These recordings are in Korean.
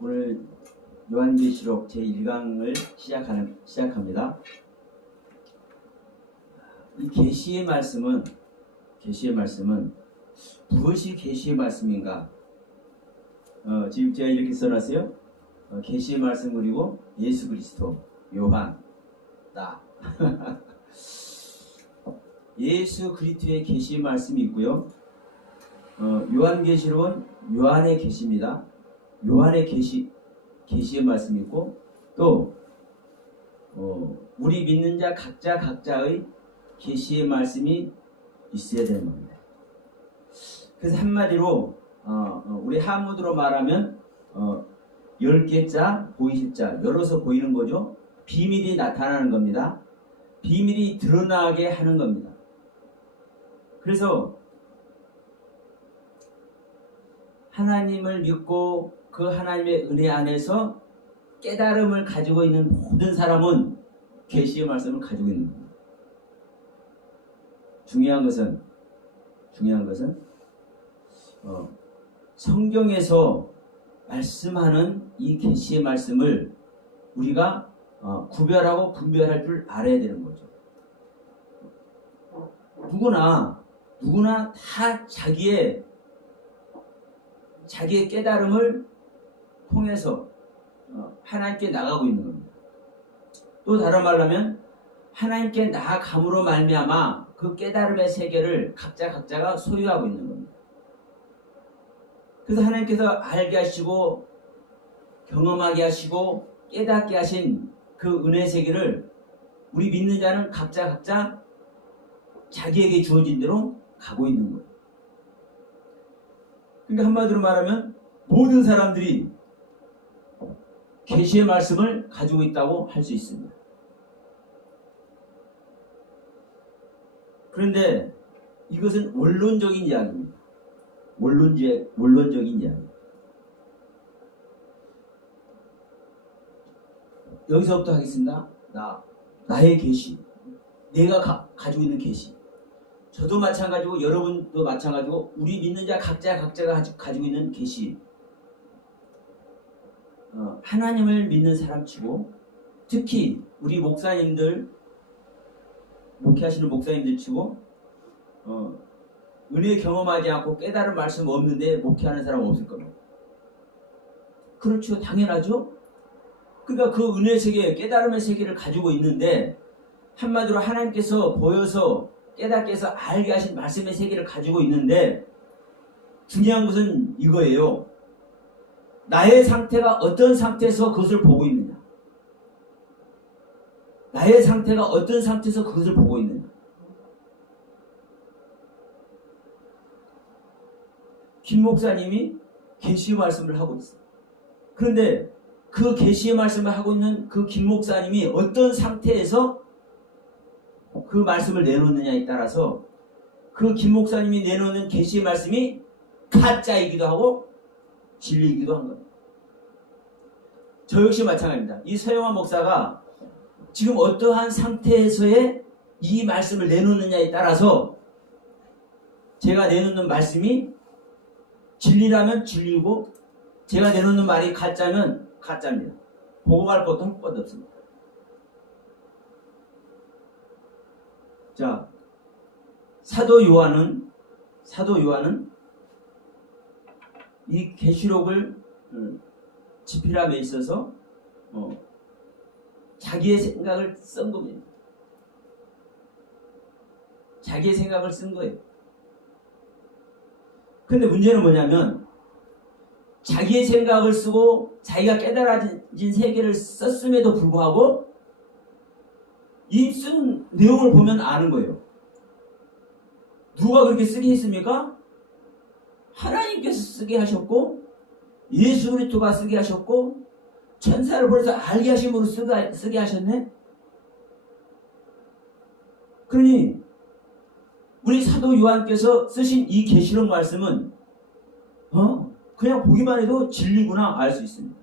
오늘 요한계시록 제1강을 시작합니다. 이 계시의 말씀은 무엇이 계시의 말씀인가? 지금 제가 이렇게 써놨어요. 계시의 말씀 그리고 예수 그리스도, 요한, 나. 예수 그리스도의 계시의 말씀이 있고요. 요한계시록은 요한의 계시입니다. 요한의 계시의 말씀이 있고, 또 우리 믿는 자 각자의 계시의 말씀이 있어야 되는 겁니다. 그래서 한마디로 우리 한문으로 말하면 10개자 보이실 자, 열어서 보이는 거죠. 비밀이 나타나는 겁니다. 비밀이 드러나게 하는 겁니다. 그래서 하나님을 믿고 그 하나님의 은혜 안에서 깨달음을 가지고 있는 모든 사람은 계시의 말씀을 가지고 있는 겁니다. 중요한 것은 성경에서 말씀하는 이 계시의 말씀을 우리가 구별하고 분별할 줄 알아야 되는 거죠. 누구나 다 자기의 깨달음을 통해서 하나님께 나가고 있는 겁니다. 또 다른 말로 하면 하나님께 나아감으로 말미암아 그 깨달음의 세계를 각자가 소유하고 있는 겁니다. 그래서 하나님께서 알게 하시고 경험하게 하시고 깨닫게 하신 그 은혜 세계를 우리 믿는 자는 각자 자기에게 주어진 대로 가고 있는 거예요. 그러니까 한마디로 말하면 모든 사람들이 계시의 말씀을 가지고 있다고 할 수 있습니다. 그런데 이것은 원론적인 이야기입니다. 원론적인 이야기. 여기서부터 하겠습니다. 나의 계시, 내가 가지고 있는 계시. 저도 마찬가지고 여러분도 마찬가지고 우리 믿는 자 각자가 가지고 있는 계시. 하나님을 믿는 사람치고 특히 우리 목회하시는 목사님들 치고 은혜 경험하지 않고 깨달은 말씀 없는데 목회하는 사람 없을 겁니다. 그렇죠. 당연하죠. 그러니까 그 은혜 세계, 깨달음의 세계를 가지고 있는데 한마디로 하나님께서 보여서 깨닫게 해서 알게 하신 말씀의 세계를 가지고 있는데 중요한 것은 이거예요. 나의 상태가 어떤 상태에서 그것을 보고 있느냐. 나의 상태가 어떤 상태에서 그것을 보고 있느냐. 김 목사님이 계시의 말씀을 하고 있어요. 그런데 그 계시의 말씀을 하고 있는 그 김 목사님이 어떤 상태에서 그 말씀을 내놓느냐에 따라서 그 김 목사님이 내놓는 계시의 말씀이 가짜이기도 하고 진리이기도 한 겁니다. 저 역시 마찬가지입니다. 이 서영환 목사가 지금 어떠한 상태에서의 이 말씀을 내놓느냐에 따라서 제가 내놓는 말씀이 진리라면 진리고 제가 내놓는 말이 가짜면 가짜입니다. 복음할 것도 한 것도 없습니다. 자, 사도 요한은 이 계시록을 집필함에 있어서 자기의 생각을 쓴 겁니다. 자기의 생각을 쓴 거예요. 근데 문제는 뭐냐면 자기의 생각을 쓰고 자기가 깨달아진 세계를 썼음에도 불구하고 이 쓴 내용을 보면 아는 거예요. 누가 그렇게 쓰게 했습니까? 하나님께서 쓰게 하셨고 예수 그리스도가 쓰게 하셨고 천사를 보내서 알게 하심으로 쓰게 하셨네. 그러니 우리 사도 요한께서 쓰신 이 계시록 말씀은 그냥 보기만 해도 진리구나 알 수 있습니다.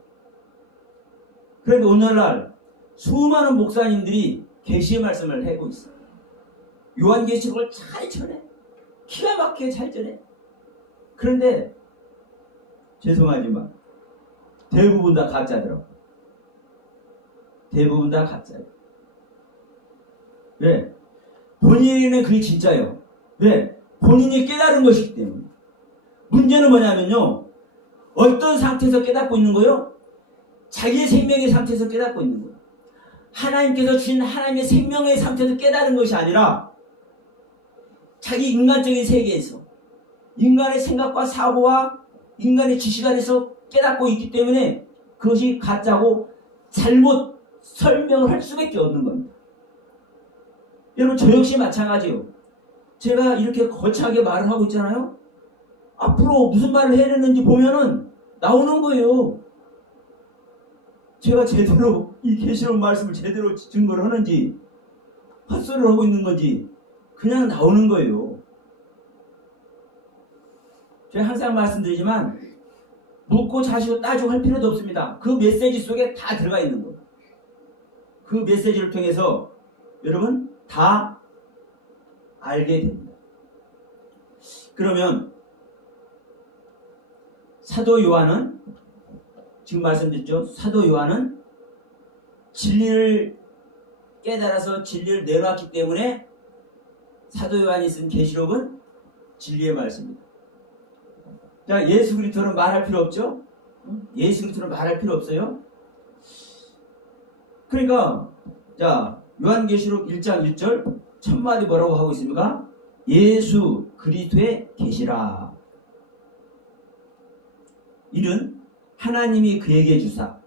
그런데 오늘날 수많은 목사님들이 계시의 말씀을 하고 있어요. 요한계시록을 잘 전해. 기가 막히게 잘 전해. 그런데 죄송하지만 대부분 다 가짜더라고. 대부분 다 가짜예요. 왜? 본인에게는 그게 진짜예요. 왜? 본인이 깨달은 것이기 때문에. 문제는 뭐냐면요. 어떤 상태에서 깨닫고 있는 거예요? 자기의 생명의 상태에서 깨닫고 있는 거예요. 하나님께서 주신 하나님의 생명의 상태에서 깨달은 것이 아니라 자기 인간적인 세계에서 인간의 생각과 사고와 인간의 지식 안에서 깨닫고 있기 때문에 그것이 가짜고 잘못 설명을 할 수밖에 없는 겁니다. 여러분, 저 역시 마찬가지예요. 제가 이렇게 거창하게 말을 하고 있잖아요. 앞으로 무슨 말을 해야 되는지 보면은 나오는 거예요. 제가 제대로 이 계시록 말씀을 제대로 증거를 하는지 헛소리를 하고 있는 건지 그냥 나오는 거예요. 제가 항상 말씀드리지만 묻고 자시고 따지고 할 필요도 없습니다. 그 메시지 속에 다 들어가 있는 거예요. 그 메시지를 통해서 여러분 다 알게 됩니다. 그러면 사도 요한은 지금 말씀드렸죠. 사도 요한은 진리를 깨달아서 진리를 내놓았기 때문에 사도 요한이 쓴 계시록은 진리의 말씀입니다. 자, 예수 그리스도는 말할 필요 없죠? 예수 그리스도는 말할 필요 없어요? 그러니까 자, 요한계시록 1장 1절 첫 마디 뭐라고 하고 있습니까? 예수 그리스도의 계시라. 이는 하나님이 그에게 주사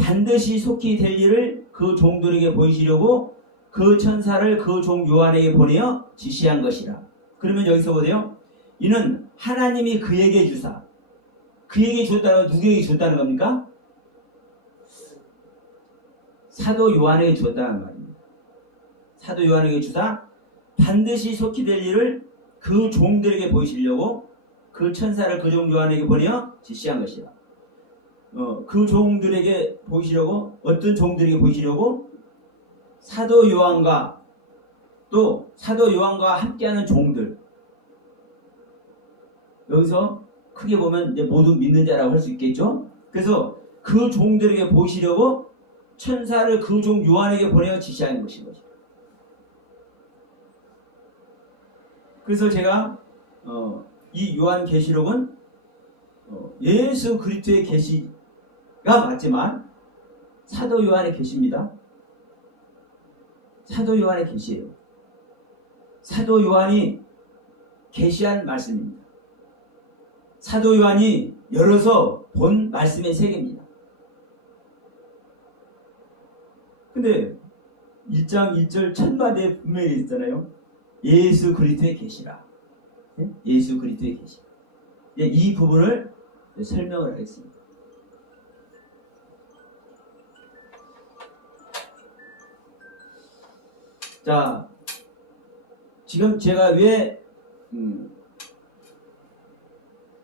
반드시 속히 될 일을 그 종들에게 보이시려고 그 천사를 그 종 요한에게 보내어 지시한 것이라. 그러면 여기서 보세요. 이는 하나님이 그에게 주사. 그에게 줬다는 건 누구에게 줬다는 겁니까? 사도 요한에게 줬다는 말입니다. 사도 요한에게 주사 반드시 속히 될 일을 그 종들에게 보이시려고 그 천사를 그 종 요한에게 보내어 지시한 것이라. 그 종들에게 보이시려고, 어떤 종들에게 보이시려고? 사도 요한과 또 사도 요한과 함께하는 종들. 여기서 크게 보면 이제 모두 믿는 자라고 할 수 있겠죠. 그래서 그 종들에게 보이시려고 천사를 그 종 요한에게 보내어 지시한 것인 거죠. 그래서 제가 이 요한계시록은 예수 그리스도의 계시가 맞지만 사도 요한의 계시입니다. 사도 요한의 계시예요. 사도 요한이 계시한 말씀입니다. 사도 요한이 열어서 본 말씀의 세계입니다. 근데 1장 1절 첫 마디에 분명히 있잖아요. 예수 그리스도의 계시라. 예수 그리스도의 계시. 이 부분을 설명을 하겠습니다. 자, 지금 제가 왜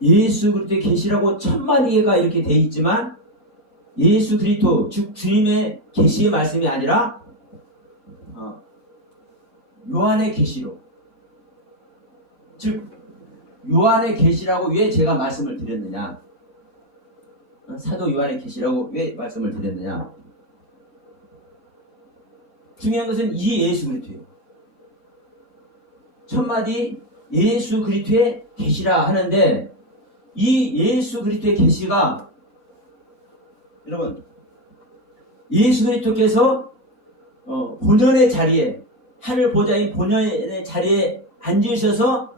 예수 그리스도의 계시라고 첫 마디가 이렇게 돼 있지만 예수 그리스도 즉 주님의 계시의 말씀이 아니라 요한의 계시로, 즉 요한의 계시라고 왜 제가 말씀을 드렸느냐, 사도 요한의 계시라고 왜 말씀을 드렸느냐. 중요한 것은 이 예수 그리스도예요. 첫 마디 예수 그리스도의 계시라 하는데 이 예수 그리스도의 계시가 여러분 예수 그리스도께서 본연의 자리에 하늘 보좌인 본연의 자리에 앉으셔서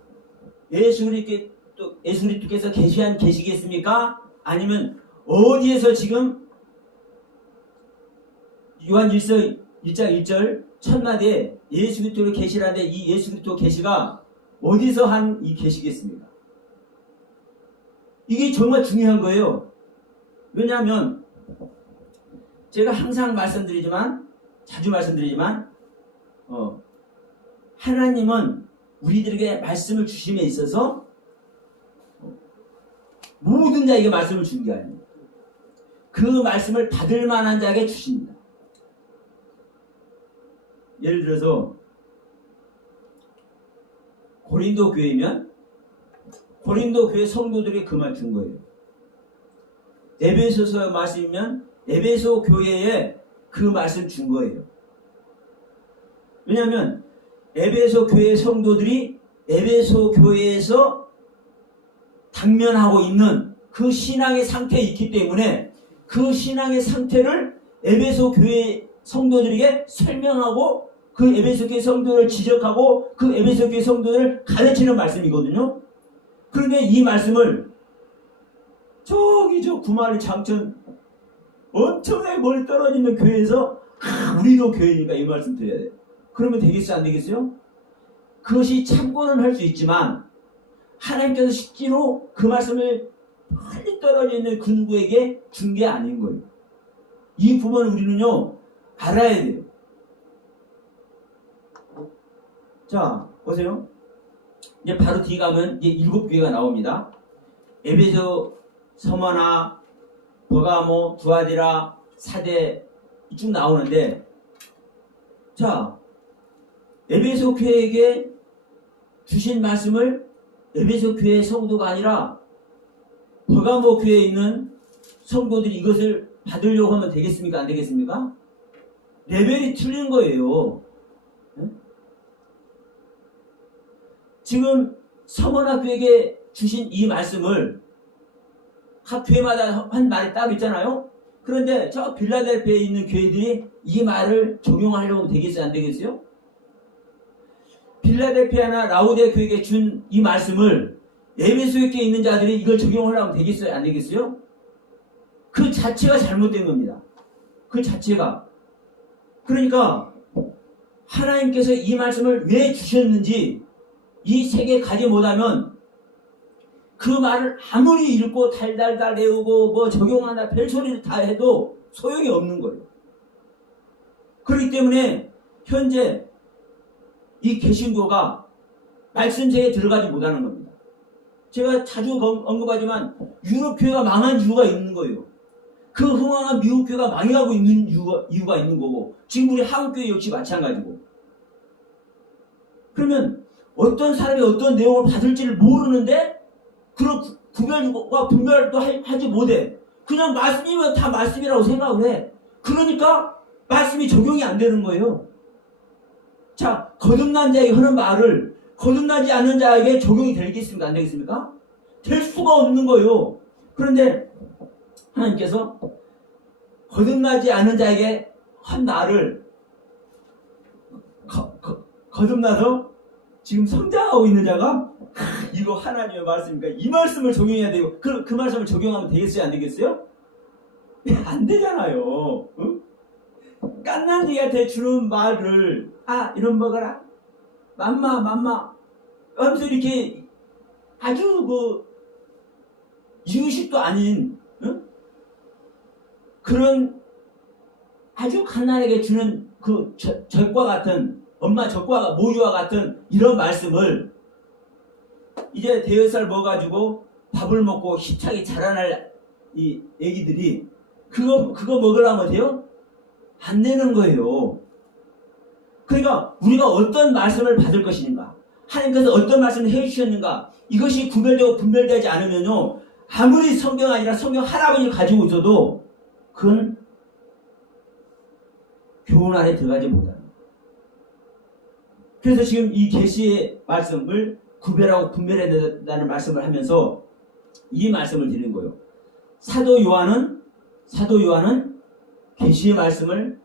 예수 그리스도께서 계시한 계시겠습니까? 아니면 어디에서 지금 요한 1장 1절 첫 마디에 예수 그리스도를 계시라는데 이 예수 그리스도 계시가 어디서 한 이 계시겠습니까? 이게 정말 중요한 거예요. 왜냐하면 제가 항상 말씀드리지만 자주 말씀드리지만 하나님은 우리들에게 말씀을 주심에 있어서 모든 자에게 말씀을 주는 게 아닙니다. 그 말씀을 받을 만한 자에게 주십니다. 예를 들어서 고린도 교회면 고린도 교회 성도들에게 그 말 준 거예요. 에베소서 말씀이면 에베소 교회에 그 말씀 준 거예요. 왜냐하면 에베소 교회 성도들이 에베소 교회에서 당면하고 있는 그 신앙의 상태에 있기 때문에 그 신앙의 상태를 에베소 교회 성도들에게 설명하고 그 에베소 교회 성도들을 지적하고 그 에베소 교회 성도들을 가르치는 말씀이거든요. 그런데 이 말씀을 저기 저 구마리 장천 엄청나게 멀리 떨어져 있는 교회에서 우리도 교회니까 이 말씀 드려야 돼요. 그러면 되겠어요? 안 되겠어요? 그것이 참고는 할 수 있지만 하나님께서 실제로 그 말씀을 멀리 떨어져 있는 그 누구에게 준 게 아닌 거예요. 이 부분을 우리는요 알아야 돼요. 자 보세요. 이제 바로 뒤에 가면 이제 7교회가 나옵니다. 에베소, 서머나, 버가모, 두아디라, 사대 쭉 나오는데, 자 에베소 교회에게 주신 말씀을 에베소 교회 성도가 아니라 버가모 교회에 있는 성도들이 이것을 받으려고 하면 되겠습니까? 안 되겠습니까? 레벨이 틀린 거예요. 지금 서머나교회에게 주신 이 말씀을 각 교회마다 한 말이 따로 있잖아요. 그런데 저 빌라델피아에 있는 교회들이 이 말을 적용하려면 되겠어요? 안 되겠어요? 빌라델피아나 라오디아 교회에게 준 이 말씀을 에베소 교회에 있는 자들이 이걸 적용하려면 되겠어요? 안 되겠어요? 그 자체가 잘못된 겁니다. 그 자체가. 그러니까 하나님께서 이 말씀을 왜 주셨는지 이 세계 가지 못하면 그 말을 아무리 읽고 달달달 외우고 뭐 적용한다 별소리를 다 해도 소용이 없는 거예요. 그렇기 때문에 현재 이 개신교가 말씀세계에 들어가지 못하는 겁니다. 제가 자주 언급하지만 유럽 교회가 망한 이유가 있는 거예요. 그 흥황한 미국 교회가 망해가고 있는 이유가 있는 거고 지금 우리 한국 교회 역시 마찬가지고. 그러면 어떤 사람이 어떤 내용을 받을지를 모르는데 그런 구별과 분별도 하지 못해. 그냥 말씀이면 다 말씀이라고 생각을 해. 그러니까 말씀이 적용이 안 되는 거예요. 자, 거듭난 자에게 하는 말을 거듭나지 않는 자에게 적용이 되겠습니까? 안 되겠습니까? 될 수가 없는 거예요. 그런데 하나님께서 거듭나지 않은 자에게 한 말을 거듭나서 지금 성장하고 있는 자가 이거 하나님의 말씀이니까 이 말씀을 적용해야 되고 그 말씀을 적용하면 되겠어요? 안 되겠어요? 안 되잖아요. 응? 깐난이한테 주는 말을 이런 먹어라 맘마 하면서 이렇게 아주 이유식도 아닌 그런 아주 갓난에게 주는 그 젖과 같은 엄마 젖과 모유와 같은 이런 말씀을 이제 대여살 먹어가지고 밥을 먹고 힘차게 자라날 이 애기들이 그거 먹으라면 돼요? 안 되는 거예요. 그러니까 우리가 어떤 말씀을 받을 것인가, 하나님께서 어떤 말씀을 해주셨는가, 이것이 구별되고 분별되지 않으면요 아무리 성경 아니라 성경 할아버지를 가지고 있어도 그건 교훈 안에 들어가지 못합니다. 그래서 지금 이 계시의 말씀을 구별하고 분별해야 된다는 말씀을 하면서 이 말씀을 드리는 거예요. 사도 요한은 계시의 말씀을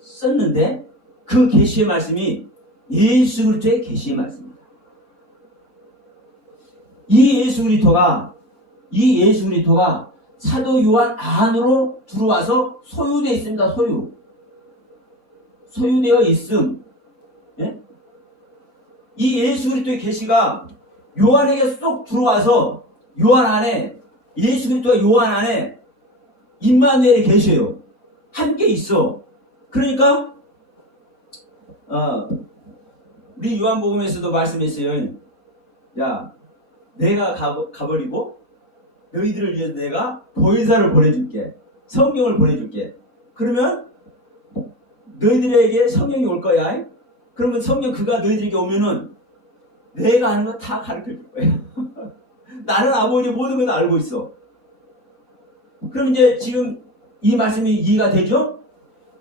썼는데 그 계시의 말씀이 예수 그리스도의 계시의 말씀입니다. 이 예수 그리스도가 사도 요한 안으로 들어와서 소유되어 있습니다. 소유되어 있음. 예? 이 예수 그리스도의 계시가 요한에게 쏙 들어와서 요한 안에 예수 그리스도가 요한 안에 임마누엘이 계셔요. 함께 있어. 그러니까 우리 요한복음에서도 말씀했어요. 야, 내가 가버리고 너희들을 위해서 내가 보혜사를 보내줄게. 성경을 보내줄게. 그러면 너희들에게 성경이 올 거야. 그러면 성경 그가 너희들에게 오면은 내가 하는 거 다 가르쳐 줄 거야. 나는 아버지 모든 걸 알고 있어. 그럼 이제 지금 이 말씀이 이해가 되죠?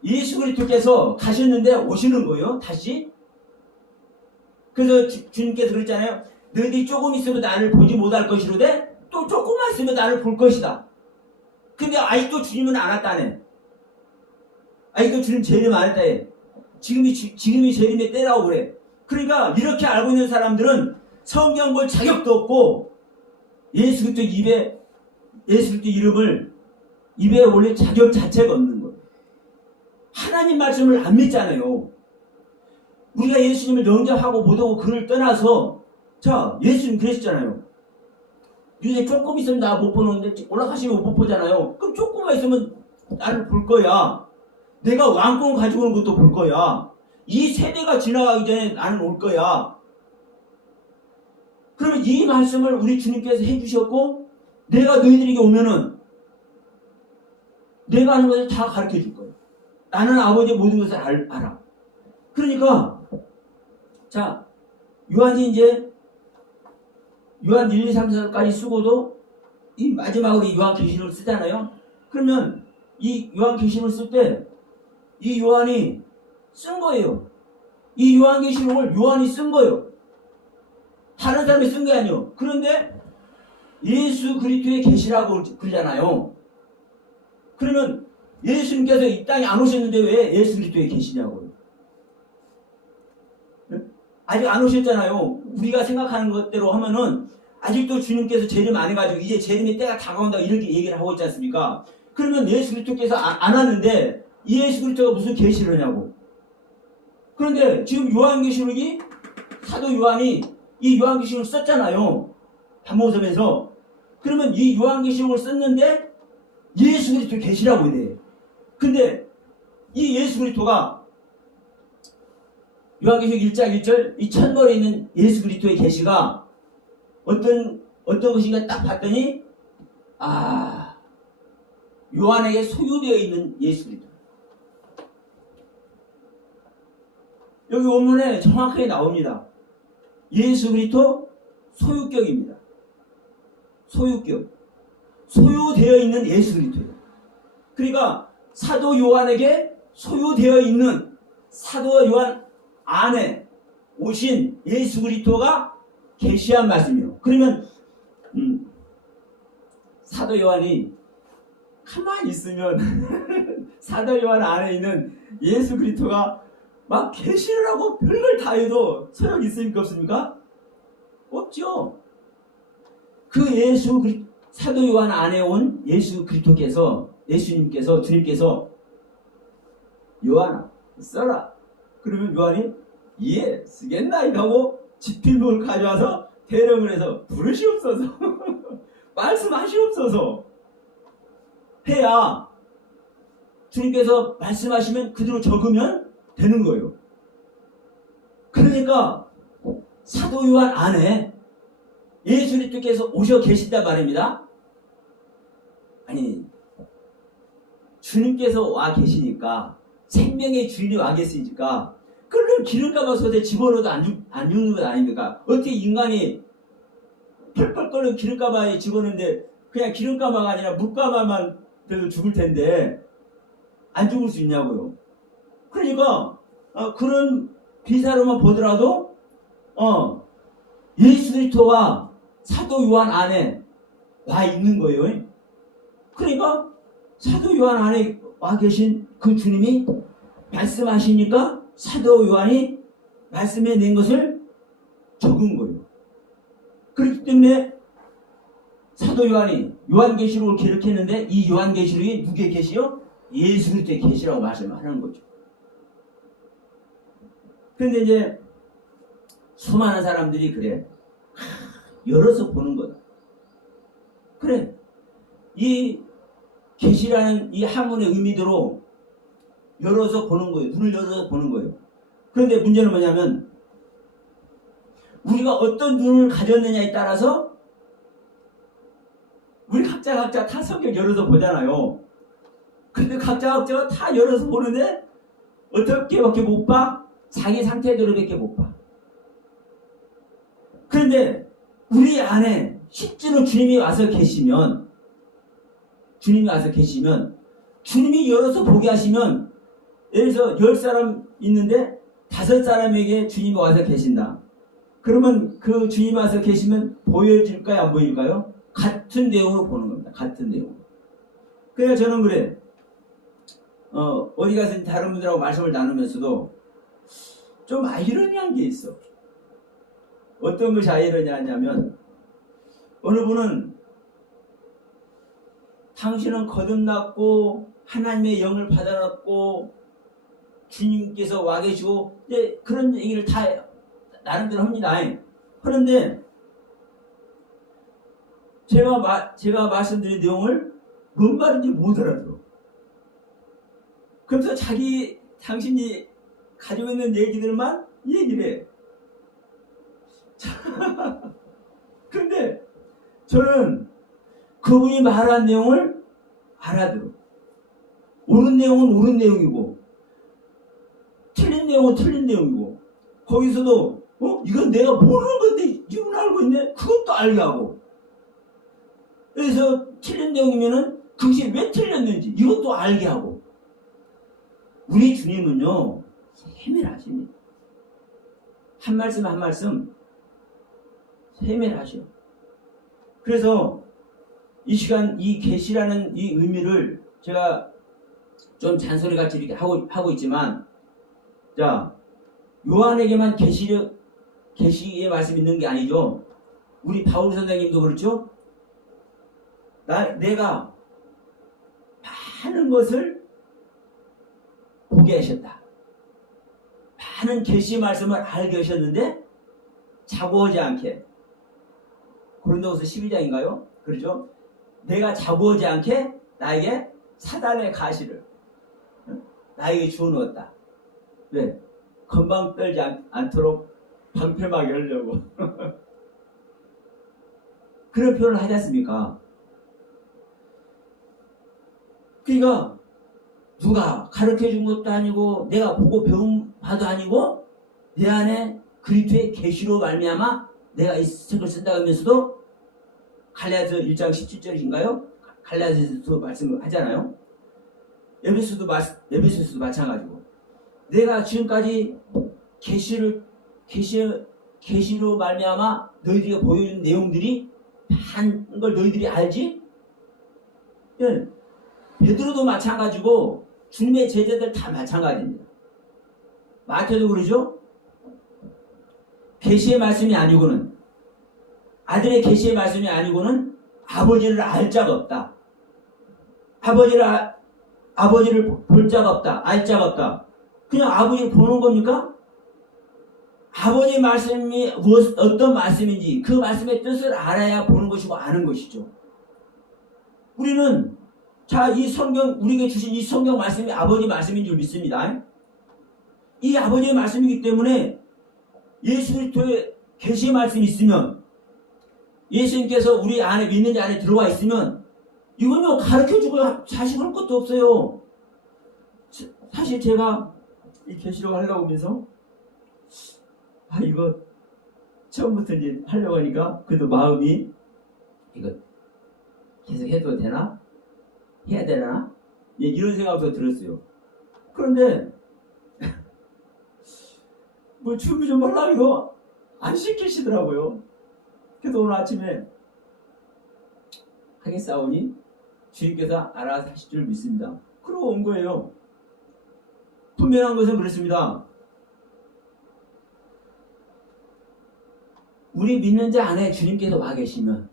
예수 그리스도께서 가셨는데 오시는 거예요. 다시. 그래서 주님께서 그랬잖아요. 너희들이 조금 있으면 나를 보지 못할 것이로되 또 조금만 있으면 나를 볼 것이다. 근데 아직도 주님은 안 왔다네. 아직도 주님 재림 안 했다 해. 지금이 재림의 때라고 그래. 그러니까 이렇게 알고 있는 사람들은 성경 볼 자격도 없고 예수 그리스도 이름을 입에 올릴 자격 자체가 없는 거예요. 하나님 말씀을 안 믿잖아요. 우리가 예수님을 영접하고 못하고 그를 떠나서 자 예수님 그러셨잖아요. 요새 조금 있으면 나 못 보는데 올라가시면 못 보잖아요. 그럼 조금만 있으면 나를 볼 거야. 내가 왕권 가지고 오는 것도 볼 거야. 이 세대가 지나가기 전에 나는 올 거야. 그러면 이 말씀을 우리 주님께서 해주셨고 내가 너희들에게 오면은 내가 하는 것을 다 가르쳐 줄 거예요. 나는 아버지의 모든 것을 알아. 그러니까 자 요한이 이제 요한 1, 2, 3, 4까지 쓰고도 이 마지막으로 요한계시록을 쓰잖아요. 그러면 이 요한계시록을 쓸 때 이 요한이 쓴 거예요. 이 요한계시록을 요한이 쓴 거예요. 다른 사람이 쓴 게 아니에요. 그런데 예수 그리스도의 계시라고 그러잖아요. 그러면 예수님께서 이 땅에 안 오셨는데 왜 예수 그리스도의 계시냐고요. 아직 안 오셨잖아요. 우리가 생각하는 것대로 하면은 아직도 주님께서 재림 안 해가지고 이제 재림의 때가 다가온다 이렇게 얘기를 하고 있지 않습니까? 그러면 예수 그리스도께서 안 왔는데 이 예수 그리스도가 무슨 계시를 하냐고. 그런데 지금 요한계시록이 사도 요한이 이 요한계시록을 썼잖아요. 담모섬에서. 그러면 이 요한계시록을 썼는데 예수 그리스도 계시라고 이래. 근데 이 예수 그리스도가 요한계시록 1장 1절 이 천벌에 있는 예수 그리스도의 계시가 어떤 것인가 딱 봤더니 요한에게 소유되어 있는 예수 그리스도. 여기 원문에 정확하게 나옵니다. 예수 그리스도 소유격입니다. 소유격. 소유되어 있는 예수 그리스도예요. 그러니까 사도 요한에게 소유되어 있는 사도 요한 안에 오신 예수 그리스도가 계시한 말씀이에요. 그러면 사도 요한이 가만히 있으면 사도 요한 안에 있는 예수 그리스도가 막 계시를 하고 별걸 다 해도 소용이 있습니까 없습니까? 없죠. 그 사도 요한 안에 온 예수 그리스도께서 예수님께서 주님께서 요한아 써라. 그러면 요한이 예 쓰겠나이다 하고 지필목을 가져와서 대령을 해서 부르시옵소서 말씀하시옵소서 해야 주님께서 말씀하시면 그대로 적으면 되는 거예요. 그러니까 사도 요한 안에 예수 그리스도께서 오셔 계신단 말입니다. 아니 주님께서 와 계시니까 생명의 주인이 와 계시니까 그걸 기름가마 솥에 집어넣어도 안 죽는 것 아닙니까? 어떻게 인간이 펄펄 끓는 기름가마에 집어넣는데 그냥 기름가마가 아니라 묵가마만 돼도 죽을 텐데 안 죽을 수 있냐고요. 그러니까 그런 비사로만 보더라도 예수 그리스도가 사도 요한 안에 와 있는 거예요. 그러니까 사도 요한 안에 와 계신 그 주님이 말씀하시니까 사도 요한이 말씀해 낸 것을 적은 거예요. 그렇기 때문에 사도 요한이 요한계시록을 기록했는데 이 요한계시록이 누구의 계시요? 예수 그리스도의 계시라고 말씀하는 거죠. 그런데 이제 수많은 사람들이 그래. 열어서 보는 거다. 그래. 이 계시라는 이 한문의 의미대로 열어서 보는 거예요. 눈을 열어서 보는 거예요. 그런데 문제는 뭐냐면 우리가 어떤 눈을 가졌느냐에 따라서 우리 각자 다 성경 열어서 보잖아요. 근데 각자가 다 열어서 보는데 어떻게밖에 못 봐? 자기 상태대로밖에 못 봐. 그런데 우리 안에 실제로 주님이 와서 계시면 주님이 와서 계시면 주님이 열어서 보게 하시면 예를 들어서 10사람 있는데 5사람에게 주님이 와서 계신다. 그러면 그 주님이 와서 계시면 보여질까요? 안 보일까요? 같은 내용으로 보는 겁니다. 같은 내용. 그래서 저는 그래. 어디 가서 다른 분들하고 말씀을 나누면서도 좀 아이러니한 게 있어. 어떤 것이 아이러니하냐면 어느 분은 당신은 거듭났고 하나님의 영을 받아놨고 주님께서 와 계시고 이제 그런 얘기를 다 나름대로 합니다. 그런데 제가 말씀드린 내용을 뭔 말인지 못 알아들어. 그래서 당신이 가지고 있는 얘기들만 얘기를 해. 그런데 저는 그분이 말한 내용을 알아들어. 옳은 내용은 옳은 내용이고 틀린 내용은 틀린 내용이고 거기서도 이건 내가 모르는 건데 이건 알고 있네? 그것도 알게 하고 그래서 틀린 내용이면은 그것이 왜 틀렸는지 이것도 알게 하고 우리 주님은요 세밀하십니다. 한 말씀 한 말씀 세밀하셔. 그래서 이 시간 이 계시라는 이 의미를 제가 좀 잔소리같이 이렇게 하고 있지만 자 요한에게만 계시의 말씀이 있는 게 아니죠. 우리 바울 선생님도 그렇죠. 내가 많은 것을 보게 하셨다. 많은 계시 말씀을 알게 하셨는데 자고하지 않게 고린도후서 12장인가요? 그렇죠? 내가 자고하지 않게 나에게 사단의 가시를 나에게 주어놓았다. 왜? 건방 떨지 않도록 방패막이 하려고 그런 표현을 하지 않습니까? 그러니까 누가 가르쳐준 것도 아니고 내가 보고 배운 바도 아니고 내 안에 그리스도의 계시로 말미암아 내가 이 책을 쓴다 하면서도 갈라디아서 1장 17절인가요? 갈라디아서도 말씀을 하잖아요. 에베소서도 마찬가지고 내가 지금까지 계시로 말미암아 너희들에게 보여준 내용들이 한 걸 너희들이 알지? 예. 베드로도 마찬가지고 주님의 제자들 다 마찬가지입니다. 마태도 그러죠? 계시의 말씀이 아니고는 아들의 계시의 말씀이 아니고는 아버지를 알 자가 없다. 아버지를 볼 자가 없다. 알 자가 없다. 그냥 아버지를 보는 겁니까? 아버지의 말씀이 어떤 말씀인지 그 말씀의 뜻을 알아야 보는 것이고 아는 것이죠. 우리는 이 성경 우리에게 주신 이 성경 말씀이 아버지 말씀인 줄 믿습니다. 이 아버지의 말씀이기 때문에 예수 그리스도의 계시의 말씀이 있으면 예수님께서 우리 안에 믿는 자 안에 들어와 있으면 이건요 가르쳐주고 자식할 것도 없어요. 사실 제가 이 계시록 하려고 하면서 이거 처음부터 이제 하려고 하니까 그래도 마음이 이거 계속 해도 되나? 해야 되나? 이런 생각도 들었어요. 그런데 뭐 준비 좀 하려고 이거 안 시키시더라고요. 그래서 오늘 아침에 하겠사오니 주님께서 알아서 하실 줄 믿습니다. 그러고 온 거예요. 분명한 것은 그렇습니다. 우리 믿는 자 안에 주님께서 와 계시면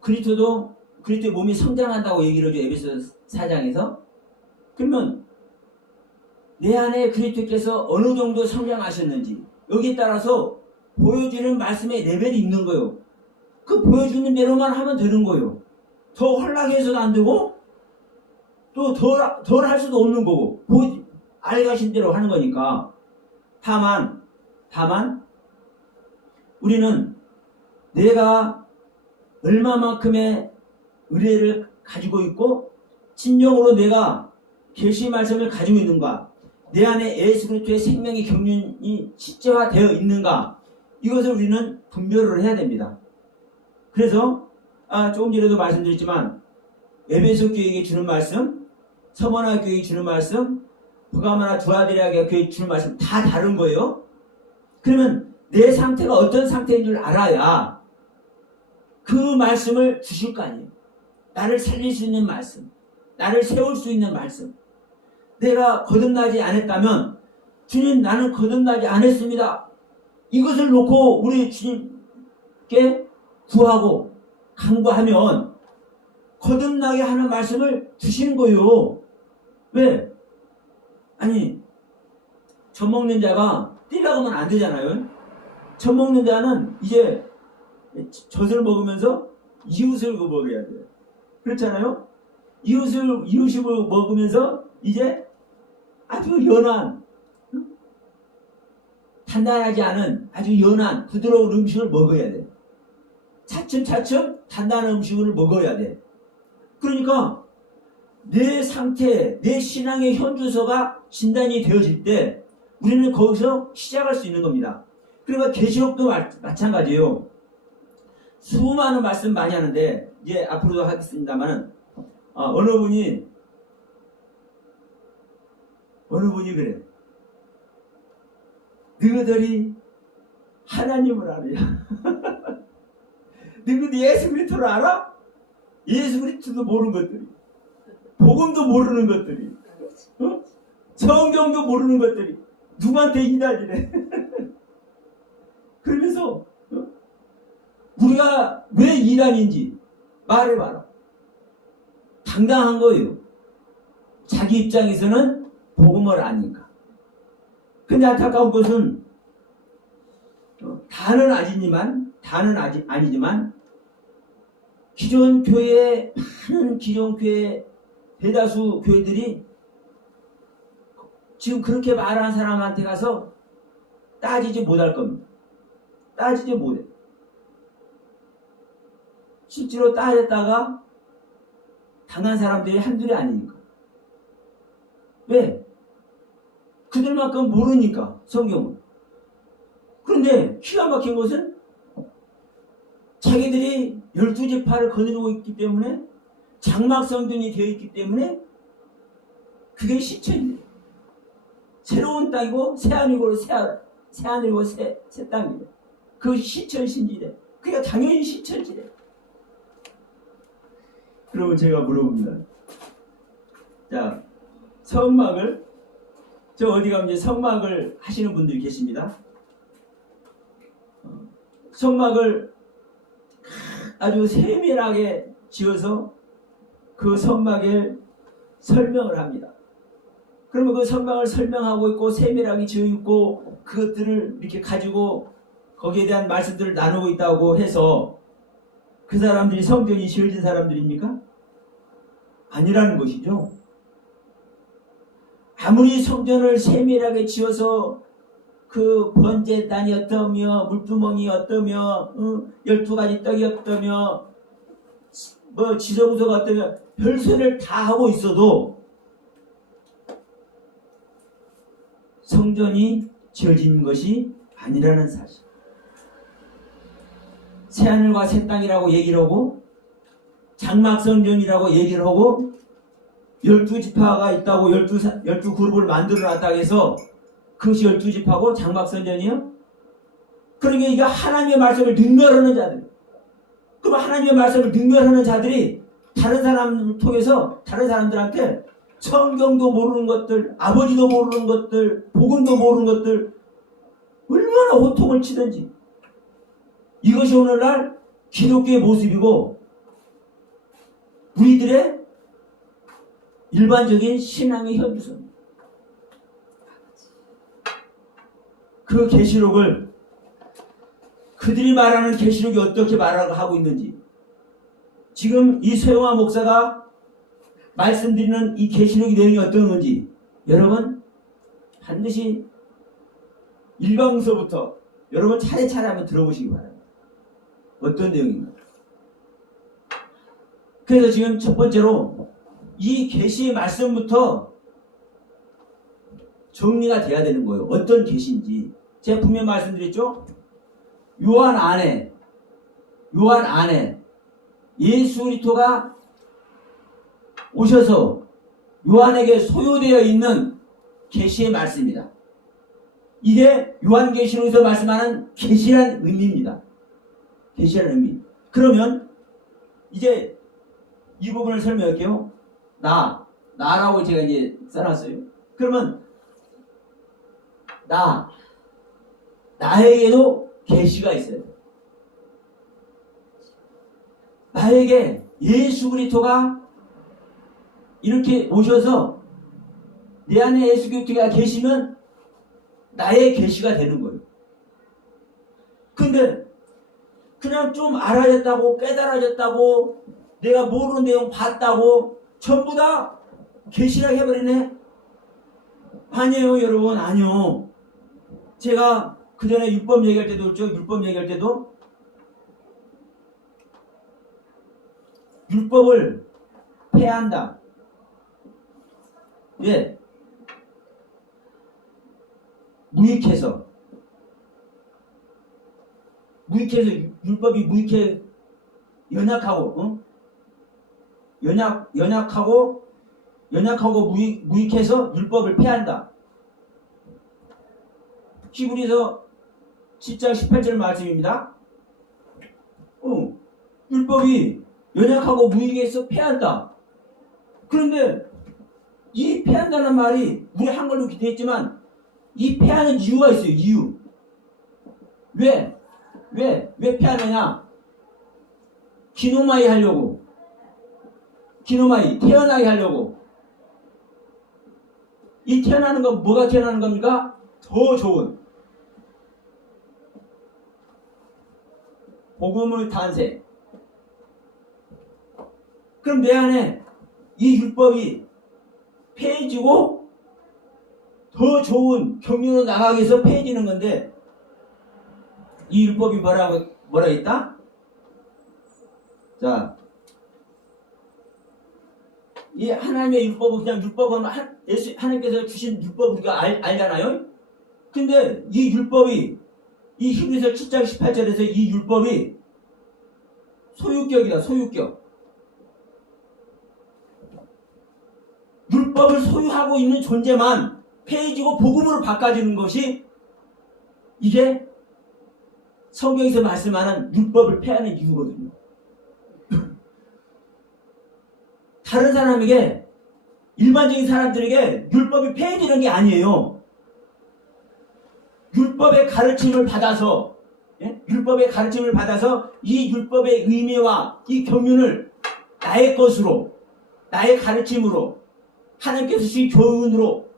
그리스도의 몸이 성장한다고 얘기를 해줘. 에베소 4장에서. 그러면 내 안에 그리스도께서 어느 정도 성장하셨는지 여기에 따라서 보여주는 말씀의 레벨이 있는 거예요. 그 보여주는 대로만 하면 되는 거예요. 더 헐락해서도 안 되고 또 덜 할 수도 없는 거고 알가신 대로 하는 거니까. 다만 우리는 내가 얼마만큼의 의뢰를 가지고 있고 진정으로 내가 계시의 말씀을 가지고 있는가, 내 안에 예수 그리스도의 생명의 경륜이 실제화되어 있는가, 이것을 우리는 분별을 해야 됩니다. 그래서 조금 전에도 말씀드렸지만 에베소 교회에게 주는 말씀, 서머나 교회에게 주는 말씀, 버가모나 두아디라 교회에 주는 말씀 다 다른 거예요. 그러면 내 상태가 어떤 상태인 줄 알아야 그 말씀을 주실 거 아니에요. 나를 살릴 수 있는 말씀, 나를 세울 수 있는 말씀. 내가 거듭나지 않았다면 주님, 나는 거듭나지 않았습니다. 이것을 놓고 우리 주님께 구하고 간구하면 거듭나게 하는 말씀을 주시는 거예요. 왜? 아니, 젖 먹는 자가 뛰라고 하면 안 되잖아요. 젖 먹는 자는 이제 젖을 먹으면서 이웃을 먹어야 돼요. 그렇잖아요? 이웃을 먹으면서 이제 아주 연한, 단단하지 않은 아주 연한 부드러운 음식을 먹어야 돼. 차츰차츰 단단한 음식을 먹어야 돼. 그러니까 내 상태, 내 신앙의 현주소가 진단이 되어질 때 우리는 거기서 시작할 수 있는 겁니다. 그러니까 계시록도 마찬가지예요. 수많은 말씀 많이 하는데 이제 앞으로도 하겠습니다만은 어느 분이 그래. 너희들이 하나님을 알아야. 너희들 예수 그리스도를 알아? 예수 그리스도도 모르는 것들이, 복음도 모르는 것들이, 성경도 모르는 것들이 누구한테 이단이래. 그러면서 우리가 왜 이단인지 말해봐라. 당당한 거예요. 자기 입장에서는 복음을 아니까. 근데 안타까운 것은 다는 아니지만 기존 교회, 많은 기존 교회, 대다수 교회들이 지금 그렇게 말하는 사람한테 가서 따지지 못할 겁니다. 따지지 못해. 실제로 따졌다가 당한 사람들이 한둘이 아니니까. 왜? 그들만큼 모르니까, 성경을. 그런데 기가 막힌 것은 자기들이 12지파를 거느리고 있기 때문에, 장막성전이 되어 있기 때문에 그게 시천이에요. 새로운 땅이고 새하늘이고 새하늘이고 새 땅이에요. 그것이 시천신지래. 그러니까 당연히 시천지래. 그러면 제가 물어봅니다. 자, 성막을, 저 어디 가면 이제 성막을 하시는 분들이 계십니다. 성막을 아주 세밀하게 지어서 그 성막에 설명을 합니다. 그러면 그 성막을 설명하고 있고 세밀하게 지어 있고 그것들을 이렇게 가지고 거기에 대한 말씀들을 나누고 있다고 해서 그 사람들이 성전이 지어진 사람들입니까? 아니라는 것이죠. 아무리 성전을 세밀하게 지어서 그 번제단이 어떠며 물두멍이 어떠며 12가지 떡이 어떠며 뭐 지성소가 어떠며 별소리를 다 하고 있어도 성전이 지어진 것이 아니라는 사실. 새하늘과 새 땅이라고 얘기를 하고 장막성전이라고 얘기를 하고 12지파가 있다고 12그룹을 만들어놨다고 해서 그것이 12지파고 장막성전이요? 그러니까 이게 하나님의 말씀을 능멸하는 자들. 그럼 하나님의 말씀을 능멸하는 자들이 다른 사람을 통해서 다른 사람들한테 성경도 모르는 것들, 아버지도 모르는 것들, 복음도 모르는 것들 얼마나 호통을 치든지. 이것이 오늘날 기독교의 모습이고 우리들의 일반적인 신앙의 현주소입니다. 그 계시록을 그들이 말하는 계시록이 어떻게 말하고 있는지 지금 이 서영화 목사가 말씀드리는 이 계시록의 내용이 어떤 건지 여러분 반드시 1강서부터 여러분 차례차례 한번 들어보시기 바랍니다. 어떤 내용인가. 그래서 지금 첫 번째로 이 계시의 말씀부터 정리가 돼야 되는 거예요. 어떤 계시인지. 제가 분명히 말씀드렸죠. 요한 안에 예수 그리스도가 오셔서 요한에게 소유되어 있는 계시의 말씀입니다. 이게 요한계시록에서 말씀하는 계시란 의미입니다. 계시란 의미. 그러면 이제 이 부분을 설명할게요. 나라고 제가 이제 써놨어요. 그러면 나에게도 계시가 있어요. 나에게 예수 그리스도가 이렇게 오셔서 내 안에 예수 그리스도가 계시면 나의 계시가 되는 거예요. 근데 그냥 좀 알아졌다고 깨달아졌다고 내가 모르는 내용 봤다고 전부 다 계시라 해버리네? 아니에요 여러분, 아니요. 제가 그 전에 율법 얘기할 때도 그렇죠. 율법 얘기할 때도 율법을 폐한다. 왜? 무익해서 율법이 무익해 연약하고 연약하고 무익해서 율법을 폐한다. 히브리서 10장 18절 말씀입니다. 율법이 연약하고 무익해서 폐한다. 그런데 이 폐한다는 말이 우리 한글로 되어 있지만 이 폐하는 이유가 있어요. 이유. 왜 폐하느냐? 기노마이 하려고. 기노마이 태어나게 하려고. 이 태어나는 건 뭐가 태어나는 겁니까? 더 좋은 복음의 탄생. 그럼 내 안에 이 율법이 폐해지고 더 좋은 경륜으로 나가기 위해서 폐해지는 건데, 이 율법이 뭐라 했다? 자, 이 하나님의 율법은 그냥 율법은 하나님께서 주신 율법 우리가 알잖아요? 근데 이 율법이, 이 히브리서 7장 18절에서 이 율법이 소유격이다, 소유격. 율법을 소유하고 있는 존재만 폐해지고 복음으로 바꿔지는 것이, 이게 성경에서 말씀하는 율법을 폐하는 이유거든요. 다른 사람에게, 일반적인 사람들에게 율법이 폐해지는 게 아니에요. 율법의 가르침을 받아서, 율법의 가르침을 받아서 이 율법의 의미와 이 경륜을 나의 것으로, 나의 가르침으로, 하나님께서 주신 교훈으로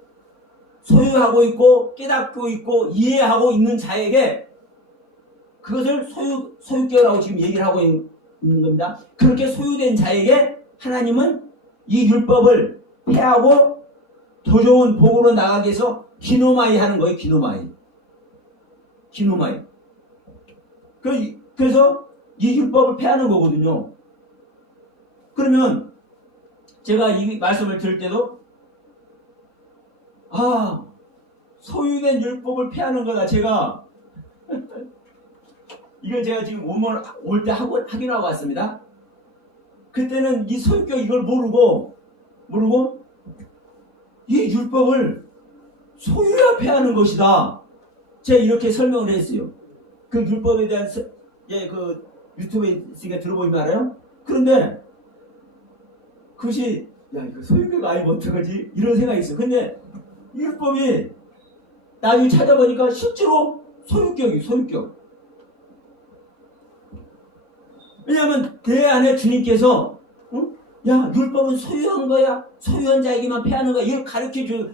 소유하고 있고 깨닫고 있고 이해하고 있는 자에게 그것을 소유격이라고 지금 얘기를 하고 있는 겁니다. 그렇게 소유된 자에게 하나님은 이 율법을 폐하고 더 좋은 복으로 나가기 위해서 기노마이 하는 거예요. 기노마이. 그래서 이 율법을 폐하는 거거든요. 그러면 제가 이 말씀을 들을 때도 소유된 율법을 폐하는 거다. 제가 이걸 제가 지금 올 때 확인하고 왔습니다. 그때는 이 소유격 이걸 모르고 이 율법을 소유야 폐하는 것이다. 제가 이렇게 설명을 했어요. 그 율법에 대한 그 유튜브에 있으니까 들어보시면 알아요. 그런데 그것이 이거 소유격 아니면 어떡하지? 이런 생각이 있어요. 근데 율법이 나중에 찾아보니까 실제로 소유격. 왜냐하면 내 안에 주님께서 율법은 소유한 거야. 소유한 자에게만 폐하는 거야. 이걸 가르쳐줘.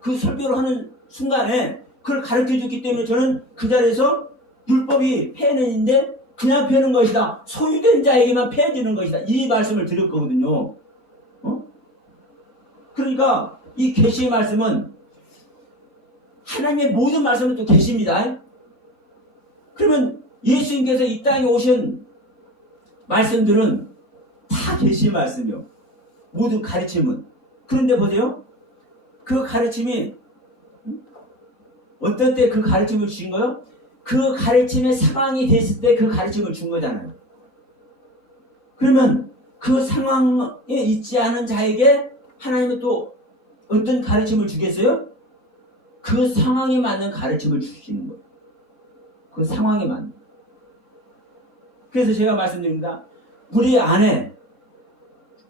그 설교를 하는 순간에 그걸 가르쳐줬기 때문에 저는 그 자리에서 율법이 폐해는인데 그냥 폐하는 것이다. 소유된 자에게만 폐해지는 것이다. 이 말씀을 드렸거든요. 그러니까 이 계시의 말씀은 하나님의 모든 말씀은 또 계시입니다. 그러면 예수님께서 이 땅에 오신 말씀들은 다 계시의 말씀이요. 모든 가르침은. 그런데 보세요. 그 가르침이 어떤 때 그 가르침을 주신 거요? 그 가르침의 상황이 됐을 때 그 가르침을 준 거잖아요. 그러면 그 상황에 있지 않은 자에게 하나님은 또 어떤 가르침을 주겠어요? 그 상황에 맞는 가르침을 주시는 거예요. 그 상황에 맞는. 그래서 제가 말씀드립니다. 우리 안에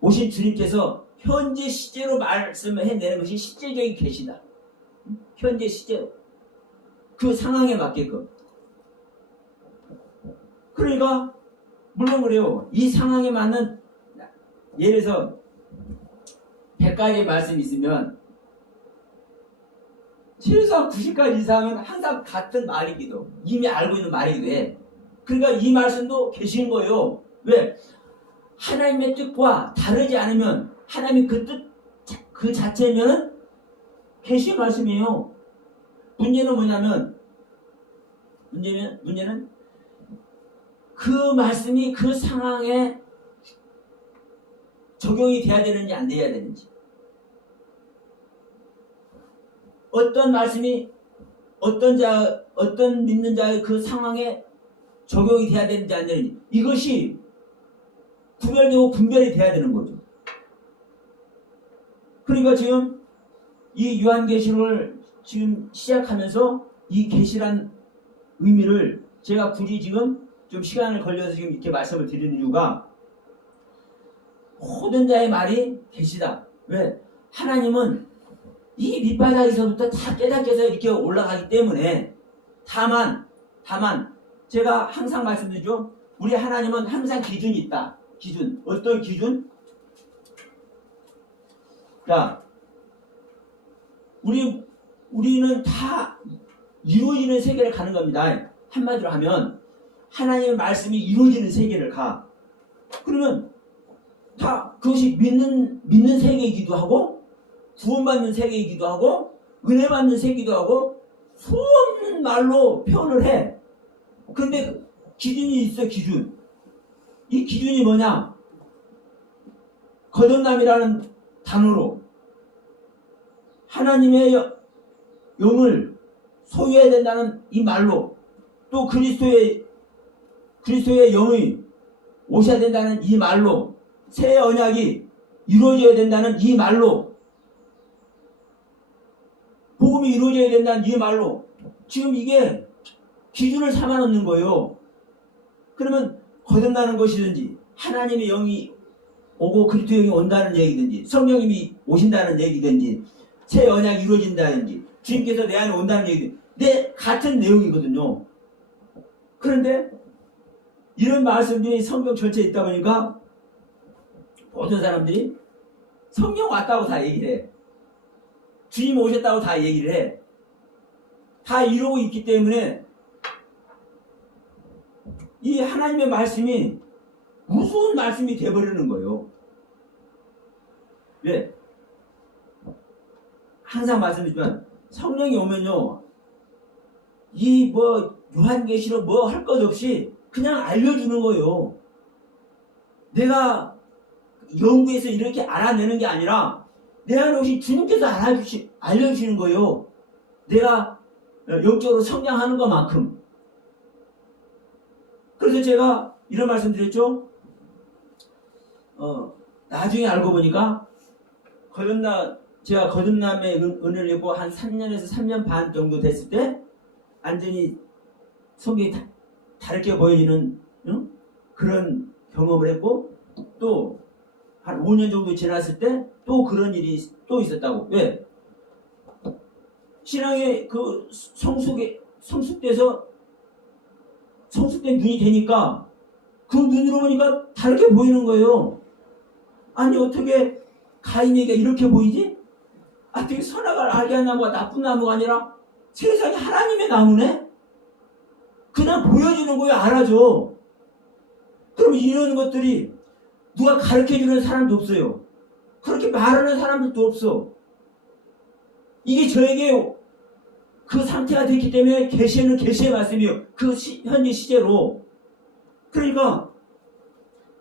오신 주님께서 현재 시제로 말씀을 해내는 것이 실제적인 계시다. 현재 시제로. 그 상황에 맞게끔. 그러니까 물론 그래요. 이 상황에 맞는, 예를 들어서 100가지 말씀이 있으면 최소한 90가지 이상은 항상 같은 말이기도, 이미 알고 있는 말이기도 해. 그러니까 이 말씀도 계신 거예요. 왜? 하나님의 뜻과 다르지 않으면, 하나님의 그 뜻 그 자체면 계신 말씀이에요. 문제는 뭐냐면, 문제는 그 말씀이 그 상황에 적용이 돼야 되는지 안 돼야 되는지, 어떤 말씀이 어떤 믿는 자의 그 상황에 적용이 돼야 되는지 안 되는지, 이것이 구별되고 분별이 돼야 되는 거죠. 그러니까 지금 이 요한계시록을 지금 시작하면서 이 계시란 의미를 제가 굳이 지금 좀 시간을 걸려서 지금 이렇게 말씀을 드리는 이유가, 모든 자의 말이 계시다. 왜? 하나님은 이 밑바닥에서부터 다 깨닫게서 이렇게 올라가기 때문에, 다만 제가 항상 말씀드리죠. 우리 하나님은 항상 기준이 있다. 기준. 어떤 기준? 자, 우리는 다 이루어지는 세계를 가는 겁니다. 한마디로 하면 하나님의 말씀이 이루어지는 세계를 가. 그러면 다 그것이 믿는 세계이기도 하고, 구원받는 세계이기도 하고, 은혜 받는 세계이기도 하고, 수없는 말로 표현을 해. 그런데 기준이 있어. 기준. 이 기준이 뭐냐? 거듭남이라는 단어로 하나님의 영을 소유해야 된다는 이 말로, 또 그리스도의 영이 오셔야 된다는 이 말로, 새 언약이 이루어져야 된다는 이 말로, 복음이 이루어져야 된다는 이 말로, 지금 이게 기준을 삼아 놓는 거예요. 그러면 거듭나는 것이든지, 하나님의 영이 오고 그리스도 영이 온다는 얘기든지, 성령님이 오신다는 얘기든지, 새 언약이 이루어진다든지, 주님께서 내 안에 온다는 얘기든지, 같은 내용이거든요. 그런데 이런 말씀들이 성경 전체에 있다 보니까 모든 사람들이 성령 왔다고 다 얘기를 해. 주님 오셨다고 다 얘기를 해. 다 이루고 있기 때문에 이 하나님의 말씀이 무서운 말씀이 돼버리는 거예요. 왜? 항상 말씀드리지만 성령이 오면요, 이 요한계시록 할 것 없이 그냥 알려주는 거예요. 내가 연구해서 이렇게 알아내는 게 아니라 내 안에 오신 주님께서 알려주시는 거예요. 내가 영적으로 성장하는 것만큼. 그래서 제가 이런 말씀 드렸죠. 나중에 알고 보니까 제가 거듭남의 은혜를 입고 한 3년에서 3년 반 정도 됐을 때 완전히 성경이 다르게 보여지는 그런 경험을 했고, 또 한 5년 정도 지났을 때 또 그런 일이 또 있었다고. 왜? 신앙의 그 성숙된 눈이 되니까 그 눈으로 보니까 다르게 보이는 거예요. 아니, 어떻게 가인에게 이렇게 보이지? 어떻게 선악을 알게 한 나무가 나쁜 나무가 아니라 세상에 하나님의 나무네? 그냥 보여주는 거예요. 알아줘. 그럼 이런 것들이 누가 가르쳐주는 사람도 없어요. 그렇게 말하는 사람들도 없어. 이게 저에게 그 상태가 됐기 때문에 계시는 계시의 말씀이에요. 그 현재 시제로. 그러니까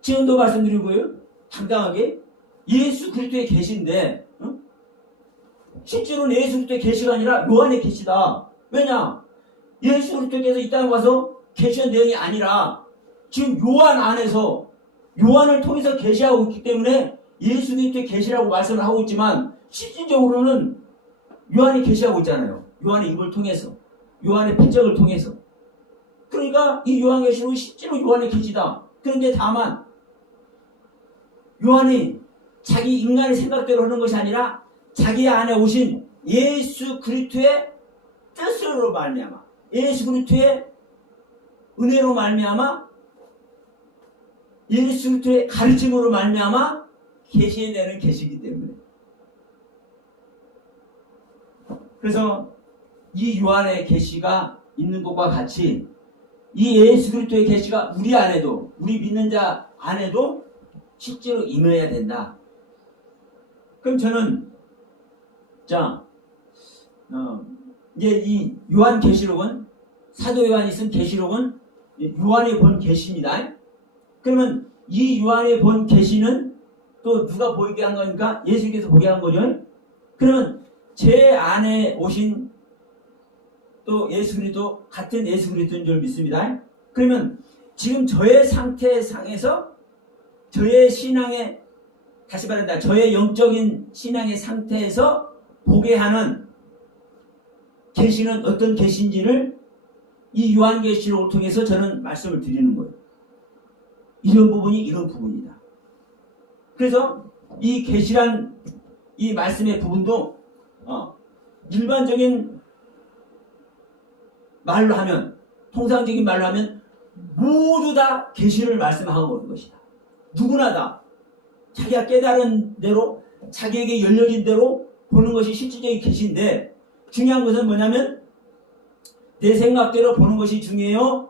지금도 말씀드리고요, 당당하게 예수 그리스도의 계시인데, 실제로는 예수 그리스도의 계시가 아니라 요한의 계시다. 왜냐? 예수 그리스도께서 이 땅에 와서 계시한 내용이 아니라 지금 요한 안에서 요한을 통해서 계시하고 있기 때문에 예수 그리스도의 계시라고 말씀을 하고 있지만 실질적으로는 요한이 계시하고 있잖아요. 요한의 입을 통해서, 요한의 표적을 통해서. 그러니까 이 요한계시록은 실제로 요한의 계시다. 그런데 다만 요한이 자기 인간의 생각대로 하는 것이 아니라 자기 안에 오신 예수 그리스도의 뜻으로 말미암아, 예수 그리스도의 은혜로 말미암아, 예수 그리스도의 가르침으로 말미암아 계시해내는 계시이기 때문에. 그래서 이 요한의 계시가 있는 것과 같이 이 예수 그리스도의 계시가 우리 안에도, 우리 믿는 자 안에도 실제로 임해야 된다. 그럼 저는 이제 이 요한 계시록은, 사도 요한이 쓴 계시록은 요한이 본 계시입니다. 그러면 이 요한이 본 계시는 또 누가 보이게 한 거니까? 예수께서 보게 한 거죠. 그러면 제 안에 오신 또 예수 그리스도, 같은 예수 그리스도인 줄 믿습니다. 그러면 지금 저의 상태상에서 저의 신앙의, 다시 말한다, 저의 영적인 신앙의 상태에서 보게 하는 계시는 어떤 계시인지를 이 요한계시록을 통해서 저는 말씀을 드리는 거예요. 이런 부분이 이런 부분이다. 그래서 이 계시란 이 말씀의 부분도 일반적인 말로 하면, 통상적인 말로 하면 모두 다 계시를 말씀하고 오는 것이다. 누구나 다 자기가 깨달은 대로, 자기에게 열려진 대로 보는 것이 실질적인 계시인데, 중요한 것은 뭐냐면 내 생각대로 보는 것이 중요해요?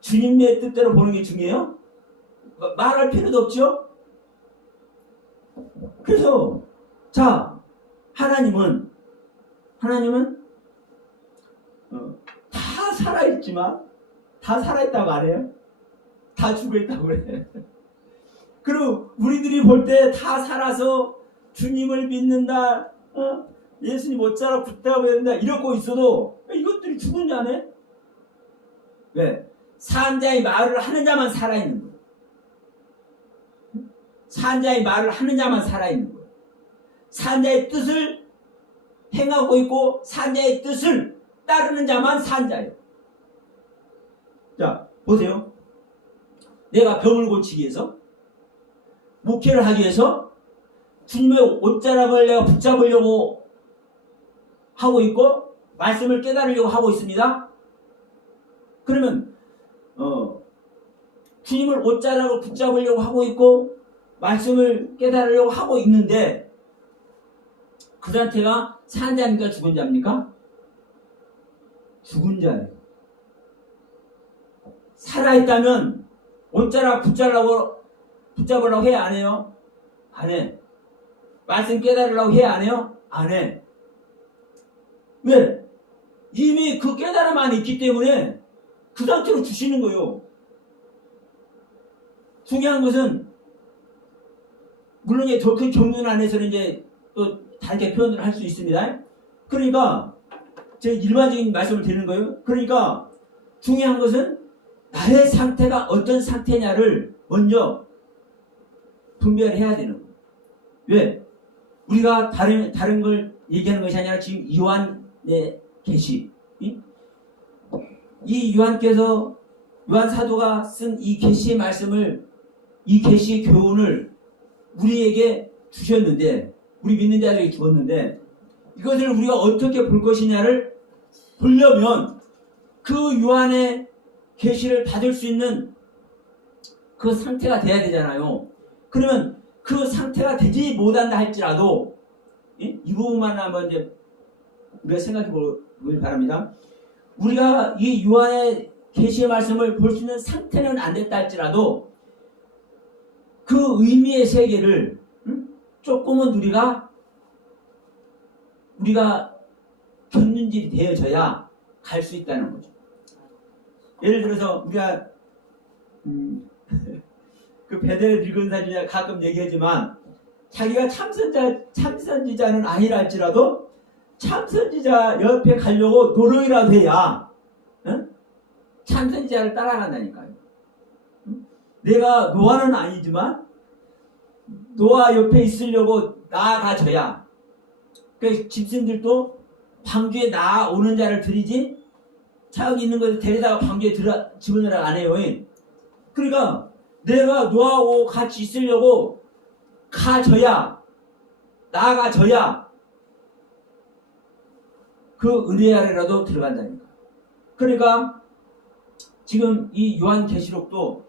주님의 뜻대로 보는 게 중요해요? 말할 필요도 없죠? 그래서 하나님은 다 살아있지만, 다 살아있다고 안 해요? 다 죽어있다고 그래. 그리고 우리들이 볼 때 다 살아서 주님을 믿는다, 예수님 어쩌라 붙다고 했는다 이러고 있어도 이것들이 죽은 자네? 왜? 산 자의 말을 하는 자만 살아있는 거예요. 산 자의 말을 하는 자만 살아있는 거예요. 산 자의 뜻을 행하고 있고 산 자의 뜻을 따르는 자만 산 자예요. 자, 보세요. 내가 병을 고치기 위해서, 목회를 하기 위해서 주님의 옷자락을 내가 붙잡으려고 하고 있고 말씀을 깨달으려고 하고 있습니다. 그러면 주님을 옷자락을 붙잡으려고 하고 있고 말씀을 깨달으려고 하고 있는데 그 상태가 산 자입니까? 죽은 자입니까? 죽은 자예요. 살아있다면 옷자락 붙잡으려고 해? 안 해요? 안 해. 말씀 깨달으려고 해? 안 해요? 안 해. 왜? 이미 그 깨달음 안에 있기 때문에 그 상태로 주시는 거예요. 중요한 것은 물론 더 큰 경륜 안에서는 이제 또 다르게 표현을 할 수 있습니다. 그러니까 제가 일반적인 말씀을 드리는 거예요. 그러니까 중요한 것은 나의 상태가 어떤 상태냐를 먼저 분별해야 되는 거예요. 왜? 우리가 다른 걸 얘기하는 것이 아니라 지금 요한의 계시, 이 요한께서, 요한 사도가 쓴 이 계시의 말씀을, 이 계시의 교훈을 우리에게 주셨는데, 우리 믿는 자들에게 주었는데, 이것을 우리가 어떻게 볼 것이냐를 보려면 그 요한의 계시를 받을 수 있는 그 상태가 돼야 되잖아요. 그러면 그 상태가 되지 못한다 할지라도 이 부분만 한번 이제 우리가 생각해 보길 바랍니다. 우리가 이 요한의 계시의 말씀을 볼 수 있는 상태는 안 됐다 할지라도 그 의미의 세계를 조금은 우리가 견눈질이 되어져야 갈 수 있다는 거죠. 예를 들어서 우리가 그 베델 늙은 사진이 가끔 얘기하지만 자기가 참선지자는 아니라 할지라도 참선지자 옆에 가려고 노력이라도 해야 참선지자를 따라간다니까요. 내가 노아는 아니지만 노아 옆에 있으려고 나아가져야. 그러니까 집신들도 방주에 나아오는 자를 들이지 차여기 있는 것을 데려다가 방주에 집어넣으라 안 해요. 그러니까 내가 노아하고 같이 있으려고 가져야, 나아가져야 그 은혜 아래라도 들어간다니까. 그러니까 지금 이 요한계시록도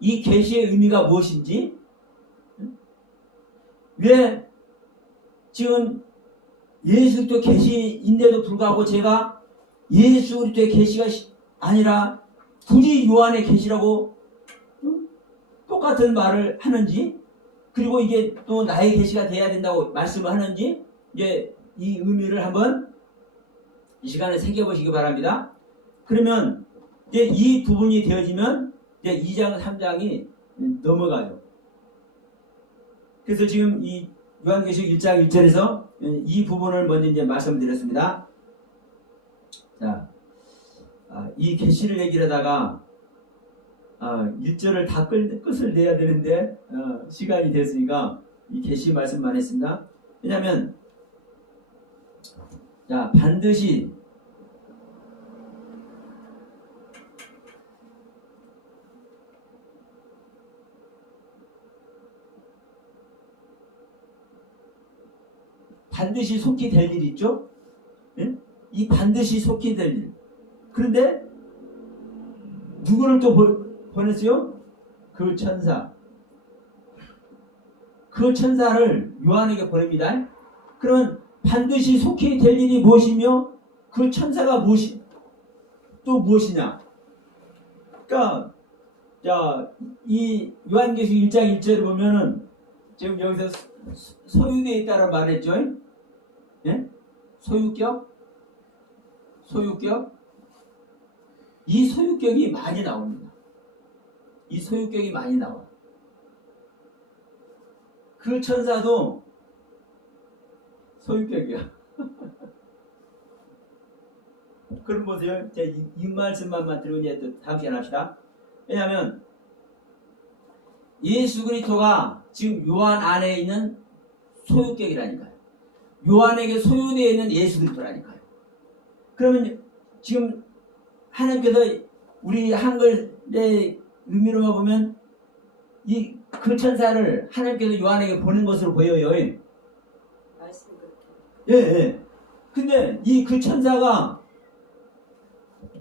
이 계시의 의미가 무엇인지, 왜 지금 예수 그리스도 계시인데도 불구하고 제가 예수 그리스도의 계시가 아니라 굳이 요한의 계시라고 똑같은 말을 하는지, 그리고 이게 또 나의 계시가 돼야 된다고 말씀을 하는지, 이제 이 의미를 한번 이 시간에 새겨보시기 바랍니다. 그러면 이제 이 부분이 되어지면 이제 2장 3장이 넘어가요. 그래서 지금 이 요한계시록 1장 1절에서 이 부분을 먼저 이제 말씀드렸습니다. 자, 이 계시를 얘기를 하다가 1절을 다 끝을 내야 되는데 시간이 됐으니까 이 계시 말씀만 했습니다. 왜냐하면 자, 반드시 속히 될 일 있죠? 예? 이 반드시 속히 될 일. 그런데 누구를 또 보냈어요? 그 천사. 그 천사를 요한에게 보냅니다. 그러면 반드시 속히 될 일이 무엇이며 그 천사가 또 무엇이냐? 그러니까 자, 이 요한계시록 1장 1절을 보면은 지금 여기서 소유되어 있다는 말했죠? 예? 소유격? 이 소유격이 많이 나옵니다. 이 소유격이 많이 나와. 그 천사도 소유격이야. 그럼 보세요. 제가 이 말씀만 드리고 이제 또 다음 시간에 합시다. 왜냐하면 예수 그리스도가 지금 요한 안에 있는 소유격이라니까요. 요한에게 소유되어 있는 예수 그리스도라니까요. 그러면 지금 하나님께서 우리 한글의 의미로 보면 이 그 천사를 하나님께서 요한에게 보낸 것으로 보여요. 예. 근데 이 그 천사가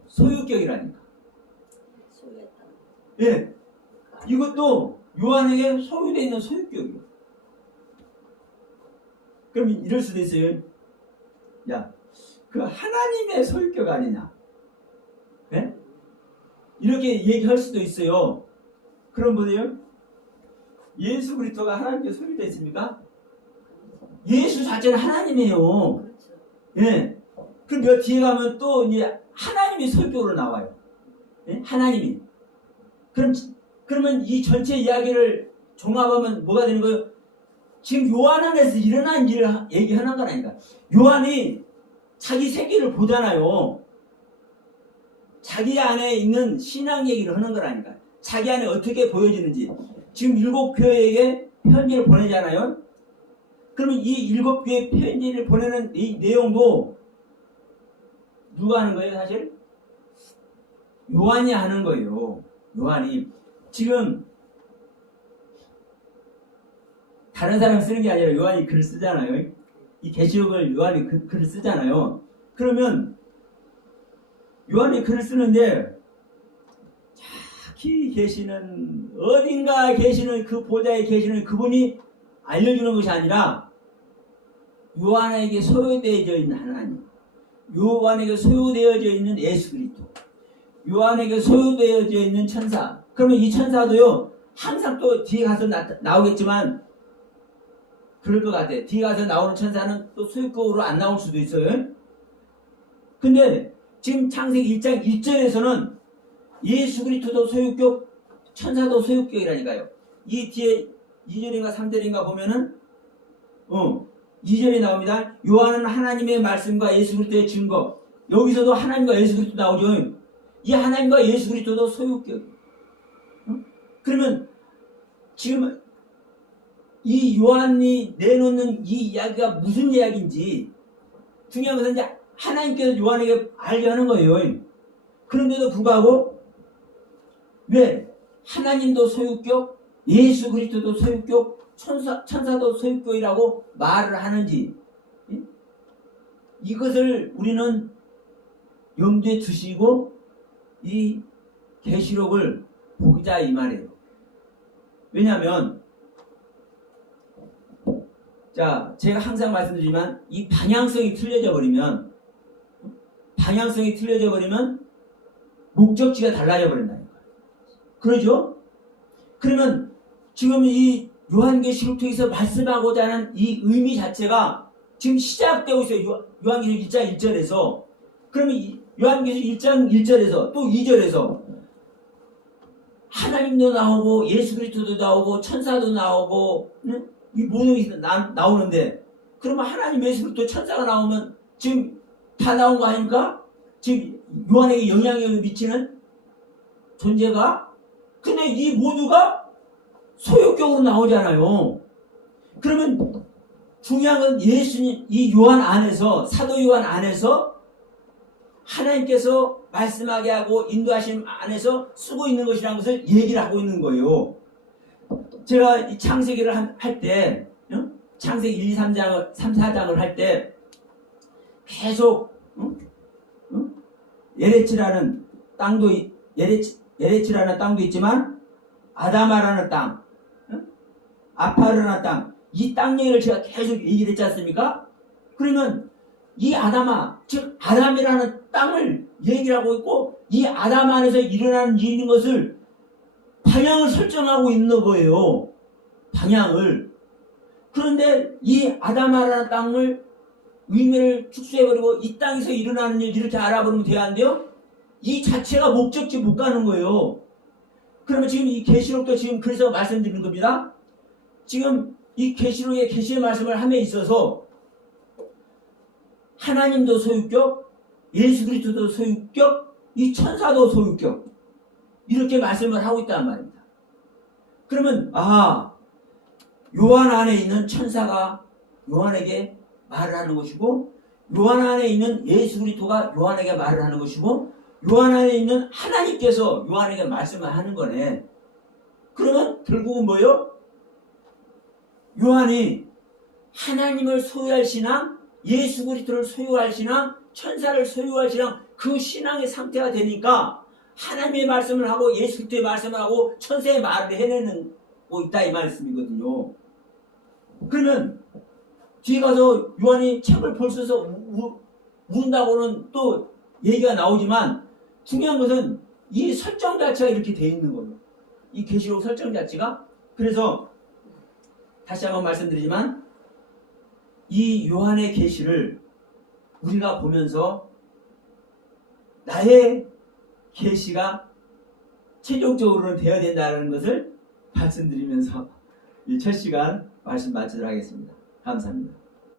소유격이라니까. 예. 이것도 요한에게 소유되어 있는 소유격이에요. 그럼 이럴 수도 있어요. 야, 그 하나님의 소유격 아니냐? 예? 이렇게 얘기할 수도 있어요. 그럼 보세요. 예수 그리스도가 하나님께 소유되어 있습니까? 예수 자체는 하나님이에요. 예. 그럼 몇 뒤에 가면 또 이제 하나님이 소유격으로 나와요. 예? 하나님이. 그러면 이 전체 이야기를 종합하면 뭐가 되는 거예요? 지금 요한 안에서 일어난 일을 얘기하는 건 아닌가. 요한이 자기 새끼를 보잖아요. 자기 안에 있는 신앙 얘기를 하는 건 아닌가. 자기 안에 어떻게 보여지는지. 지금 7교회에게 편지를 보내잖아요. 그러면 이 7교회 편지를 보내는 이 내용도 누가 하는 거예요, 사실? 요한이 하는 거예요. 요한이. 지금 다른 사람이 쓰는 게 아니라 요한이 글을 쓰잖아요. 이 계시록을 요한이 글을 쓰잖아요. 그러면 요한이 글을 쓰는데 자기 계시는 어딘가 계시는 그 보좌에 계시는 그분이 알려주는 것이 아니라 요한에게 소유되어져 있는 하나님, 요한에게 소유되어져 있는 예수 그리스도, 요한에게 소유되어져 있는 천사. 그러면 이 천사도요 항상 또 뒤에 가서 나오겠지만 그럴 것 같아. 뒤에 가서 나오는 천사는 또 소유격으로 안 나올 수도 있어요. 근데 지금 창세기 1장 1절에서는 예수 그리스도도 소유격, 천사도 소유격이라니까요. 이 뒤에 2절인가 3절인가 보면은 2절이 나옵니다. 요한은 하나님의 말씀과 예수 그리스도의 증거. 여기서도 하나님과 예수 그리스도 나오죠. 이 하나님과 예수 그리스도도 소유격. 그러면 지금 이 요한이 내놓는 이 이야기가 무슨 이야기인지 중요한 것은 이제 하나님께서 요한에게 알게 하는 거예요. 그런데도 불구하고 왜 하나님도 소유격, 예수 그리스도도 소유격, 천사도 소유격이라고 말을 하는지 이것을 우리는 염두에 두시고 이 계시록을 보자 이 말이에요. 왜냐하면 자, 제가 항상 말씀드리지만 이 방향성이 틀려져 버리면 목적지가 달라져 버린다니까. 그러죠? 그러면 지금 이 요한계시록 통해서 말씀하고자 하는 이 의미 자체가 지금 시작되고 있어요. 요한계시록 1장 1절에서. 그러면 요한계시록 1장 1절에서 또 2절에서 하나님도 나오고 예수 그리스도도 나오고 천사도 나오고 이 모든 게 나오는데 그러면 하나님 예수 그리스도 천사가 나오면 지금 다 나온 거 아닙니까? 지금 요한에게 영향력을 미치는 존재가 근데 이 모두가 소유격으로 나오잖아요. 그러면 중요한 건 예수님 이 요한 안에서 사도 요한 안에서 하나님께서 말씀하게 하고 인도하심 안에서 쓰고 있는 것이라는 것을 얘기를 하고 있는 거예요. 제가 이 창세기를 할 때, 창세기 1, 2, 3장, 3, 4장을 할 때 계속 예레치라는 땅도 예레치라는 땅도 있지만 아다마라는 땅, 아파르라는 땅, 이 땅 얘기를 제가 계속 얘기를 했지 않습니까? 그러면 이 아다마, 즉 아담이라는 땅을 얘기를 하고 있고 이 아담 안에서 일어나는 일인 것을 방향을 설정하고 있는 거예요. 방향을. 그런데 이 아담아라는 땅을 의미를 축소해버리고 이 땅에서 일어나는 일 이렇게 알아보면 돼야 안 돼요? 이 자체가 목적지 못 가는 거예요. 그러면 지금 이 계시록도 지금 그래서 말씀드리는 겁니다. 지금 이 계시록의 계시의 말씀을 함에 있어서 하나님도 소유격, 예수 그리스도도 소유격, 이 천사도 소유격 이렇게 말씀을 하고 있단 말입니다. 그러면 요한 안에 있는 천사가 요한에게 말을 하는 것이고 요한 안에 있는 예수 그리스도가 요한에게 말을 하는 것이고 요한 안에 있는 하나님께서 요한에게 말씀을 하는 거네. 그러면 결국은 뭐예요? 요한이 하나님을 소유할 신앙, 예수 그리스도를 소유할 신앙, 천사를 소유할 신앙 그 신앙의 상태가 되니까 하나님의 말씀을 하고 예수 그리스도의 말씀을 하고 천사의 말을 해내는 거 있다 이 말씀이거든요. 그러면 뒤에 가서 요한이 책을 벌써서 운다고는 또 얘기가 나오지만 중요한 것은 이 설정 자체가 이렇게 돼 있는 거예요. 이 계시록 설정 자체가. 그래서 다시 한번 말씀드리지만 이 요한의 계시를 우리가 보면서 나의 계시가 최종적으로는 되어야 된다는 것을 말씀드리면서 이 첫 시간 말씀 마치도록 하겠습니다. 감사합니다.